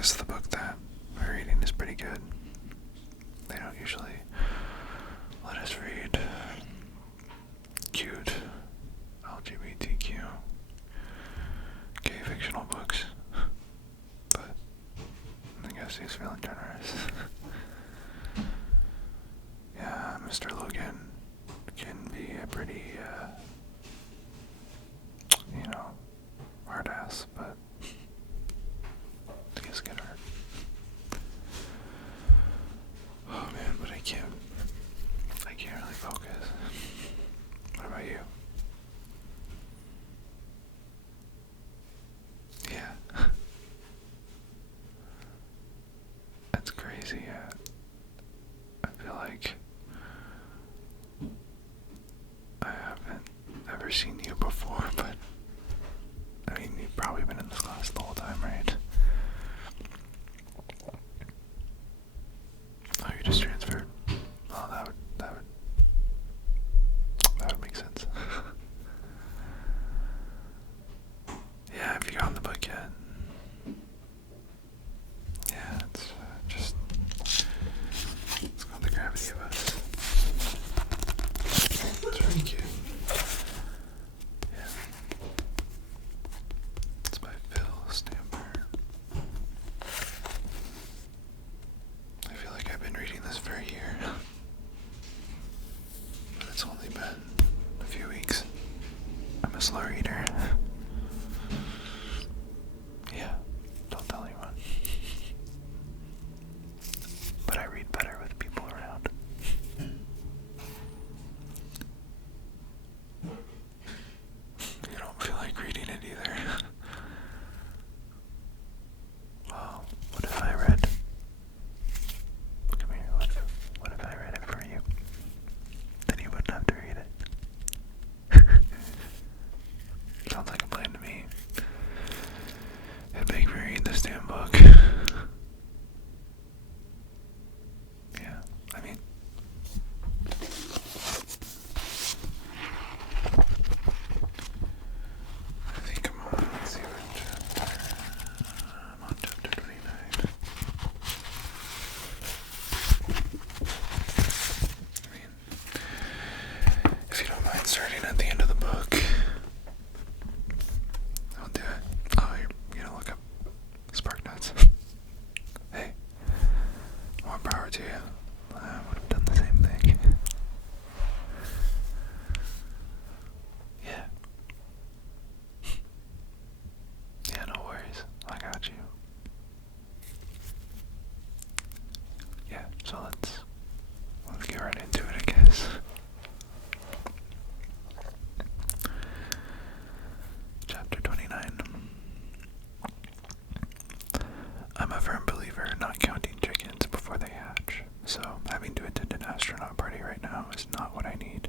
guess the book that we're reading is pretty good. They don't usually let us read cute LGBTQ gay fictional books, but I guess he's feeling generous. Yeah, Mr. Logan can be a pretty, hard ass, but things get hurt. Oh man, but I can't really focus. What about you? Yeah. That's crazy. I feel like I haven't ever seen you before, but I mean, you've probably been in this class the whole time, right? Oh, you just transferred. Oh, that would make sense. Yeah, have you gotten the book yet? Yeah, it's called The Gravity of Us. It's really cute. Yeah. It's by Phil Stamper. I feel like I've been reading this for a year. But it's only been a few weeks. I'm a slow reader. Yeah, don't tell anyone. But I read better with people around. You don't feel like reading it either. Well, what if I read? Come here, what if I read it for you? Then you wouldn't have to read it. Sounds like a plan to me. It'd make me read this damn book. Yeah, I mean, I think I'm on, let's see what chapter, I'm on chapter 29. I mean, if you don't mind starting at the end of the book, I'll do it. Oh, you're gonna look up Spark Nuts. Hey, more power to you. I would have done the same thing. Yeah. Yeah, no worries. I got you. Yeah, so let's get right into it, I guess. Chapter 29. I'm a firm believer in not counting chickens before they hatch, so having to attend an astronaut party right now is not what I need.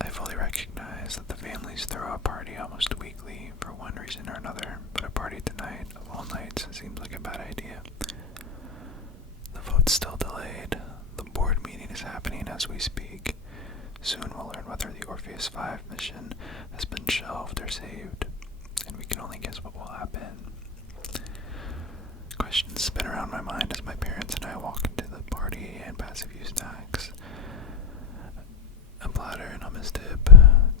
I fully recognize that the families throw a party almost weekly for one reason or another, but a party tonight of all nights seems like a bad idea. The vote's still delayed. The board meeting is happening as we speak. Soon we'll learn whether the Orpheus 5 mission has been shelved or saved, and we can only guess what will happen. Questions spin around my mind as my parents and I walk into the party and pass a few snacks. A platter and hummus dip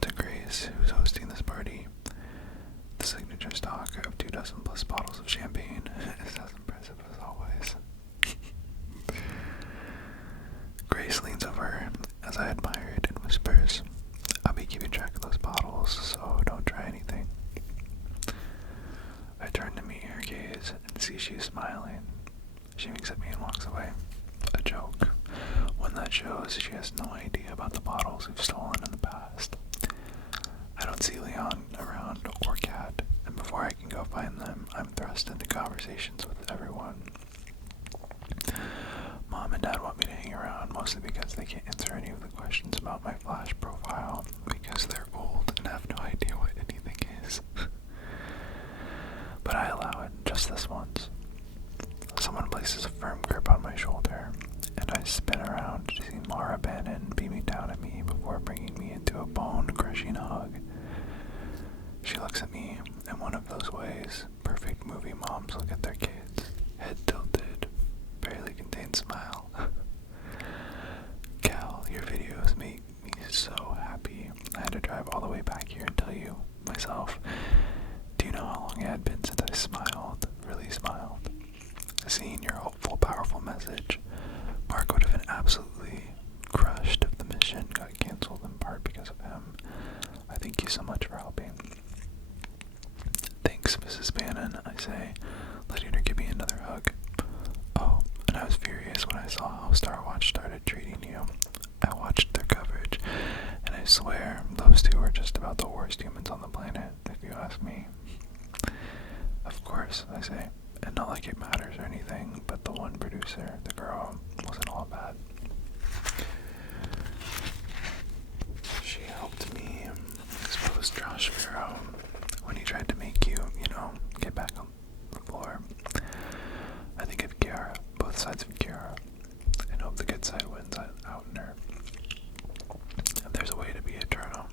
to Grace, who's hosting this party. The signature stock of 24 plus bottles of champagne is as impressive as always. Grace leans over as I admire it and whispers, "I'll be keeping track of those bottles, so don't try anything." I turn to meet her gaze and see she's smiling. She winks at me and walks away. A joke. One that shows she has no idea about the bottles we've stolen in the past. I don't see Leon around or Kat, and before I can go find them, I'm thrust into conversations with everyone. Mom and Dad want me to hang around, mostly because they can't answer any of the questions about my Flash profile, because they're old and have no idea what anything is. But I allow it, just this once. Someone places a firm grip on my shoulder, and I spin around to see Mara Bannon beaming down at me before bringing me into a bone-crushing hug. She looks at me in one of those ways perfect movie moms look at their kids. I smiled, really smiled. Seeing your hopeful, powerful message, Mark would have been absolutely crushed if the mission got canceled in part because of him. I thank you so much for helping. Thanks, Mrs. Bannon, I say, letting her give me another hug. Oh, and I was furious when I saw how Star Watch started treating you. I watched their coverage, and I swear those two are just about the worst humans on the planet, if you ask me. Of course, I say, and not like it matters or anything, but the one producer, the girl, wasn't all bad. She helped me expose Josh Farrow when he tried to make you, get back on the floor. I think of Kiara, both sides of Kiara, and hope the good side wins out in her. And there's a way to be eternal,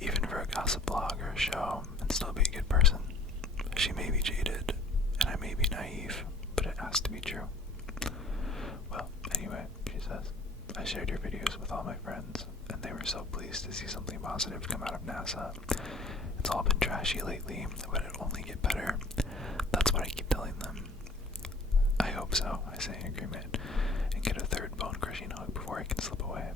even for a gossip blog or a show, and still be a good person. She may be jaded, and I may be naive, but it has to be true. Well, anyway, she says, I shared your videos with all my friends, and they were so pleased to see something positive come out of NASA. It's all been trashy lately, but it'll only get better. That's what I keep telling them. I hope so, I say in agreement, and get a third bone-crushing hug before I can slip away.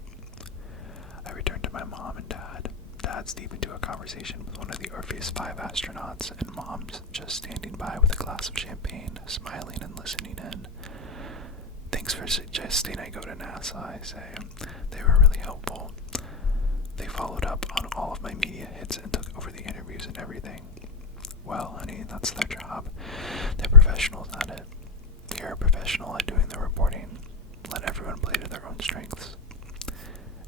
I return to my mom and dad. Dad's deep into a conversation with one of the Orpheus 5 astronauts, and Mom's just standing by with a glass of champagne, smiling and listening in. Thanks for suggesting I go to NASA, I say. They were really helpful. They followed up on all of my media hits and took over the interviews and everything. Well, honey, that's their job. They're professionals at it. They are professional at doing the reporting. Let everyone play to their own strengths.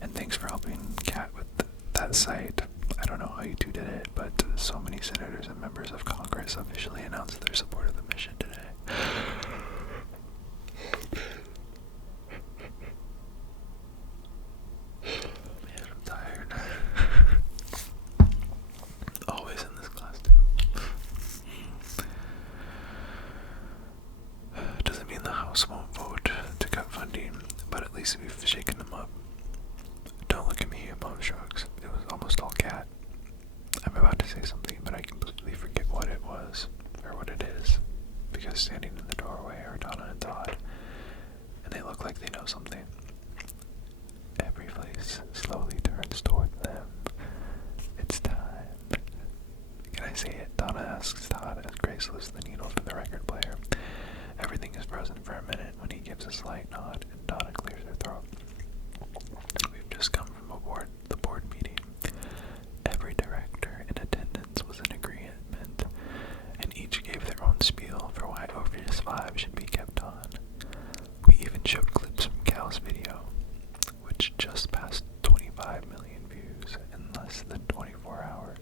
And thanks for helping Kat with that site. I don't know how you two did it, but so many senators and members of Congress officially announced their support of the mission today. Man, I'm tired. Always in this class, too. Doesn't mean the House won't vote to cut funding, but at least we've shaken them up. Don't look at me, Mom shrugs. It was almost all Cat. I'm about to say something, but I completely forget what it was, or what it is, because standing in the doorway are Donna and Todd, and they look like they know something. Every face slowly turns toward them. It's time. Can I say it? Donna asks Todd as Grace lifts the needle from the record player. Everything is frozen for a minute when he gives a slight nod, and Donna clears her throat. We've just come from the board meeting. Every director in attendance was in agreement, and each gave their own spiel for why Orpheus 5 should be kept on. We even showed clips from Cal's video, which just passed 25 million views in less than 24 hours.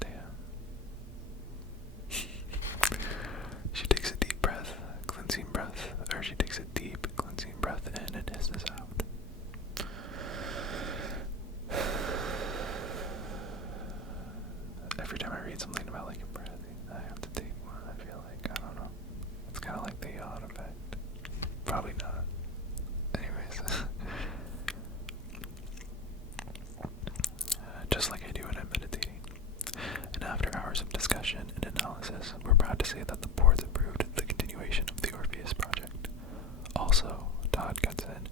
Damn. She takes a deep breath, she takes a deep, cleansing breath in and hisses out. Every time I read something about like a breath, I have to take one. I feel like, I don't know. It's kind of like the yawn effect. Probably not. Anyways. Just like I do when I'm meditating. And after hours of discussion and analysis, we're proud to say that the board's approved the continuation of the Orpheus project. Also, Todd cuts in,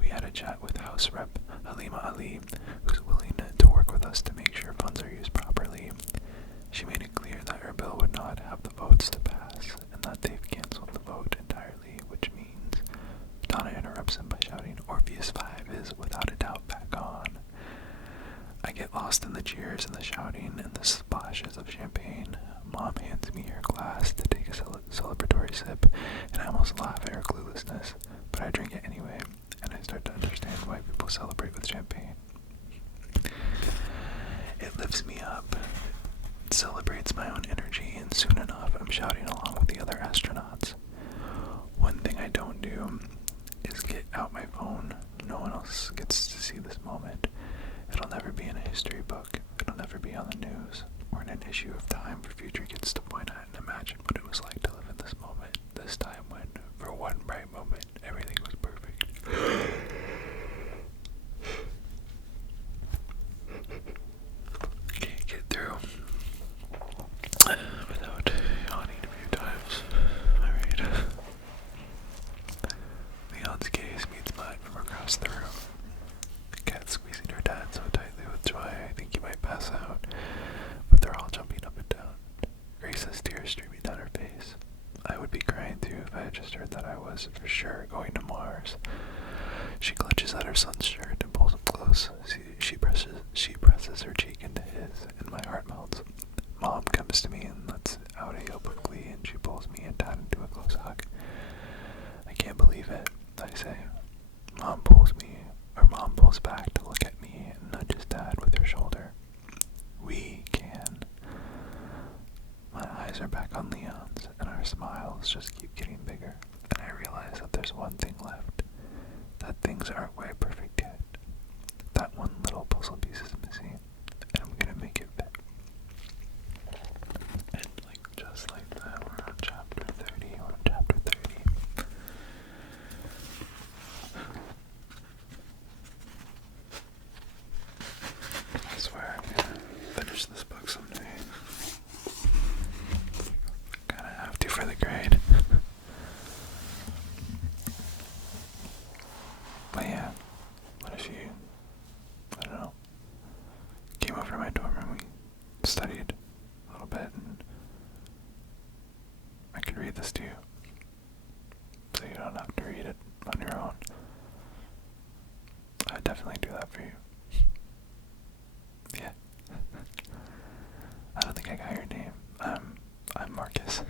we had a chat with House Rep Halima Ali, who's willing to work with us to make sure funds are used properly. She made it clear that her bill would not have the votes to pass, and that they've canceled the vote entirely, which means Donna interrupts him by shouting, Orpheus 5 is without a doubt back on. I get lost in the cheers and the shouting and the splashes of champagne. Mom hands me her glass to take a celebratory sip, and I almost laugh at her cluelessness, but I drink it anyway, and I start to understand why people celebrate with champagne. It lifts me up, it celebrates my own energy, and soon enough I'm shouting along with the other astronauts. One thing I don't do is get out my phone. No one else gets to see this moment. It'll never be in a history book. It'll never be on the news or in an issue of Time for future kids to point at and imagine what it was like to live in this moment, this time when, for one bright moment, everything was perfect. Can't get through without says tears streaming down her face. I would be crying too if I had just heard that I was for sure going to Mars. She clutches at her son's shirt and pulls him close. She presses her cheek into his, and my heart melts. Mom comes to me and lets out a yelp of glee, and she pulls me and Dad into a close hug. I can't believe it, I say. Mom pulls back to look at me and nudges Dad with her shoulder. We can. My eyes are back on Leon's, and our smiles just keep getting bigger, and I realize that there's one thing left. That things aren't quite perfect yet. That one little puzzle piece is missing, and I'm gonna make it fit. And just like that, we're on chapter 30. I swear I'm gonna finish this book someday. Kinda have to for the grade. But yeah, what if you, I don't know, came over to my dorm and we studied a little bit, and I could read this to you, so you don't have to read it on your own. I'd definitely do that for you. Yeah. I don't think I got your name. I'm Marcus.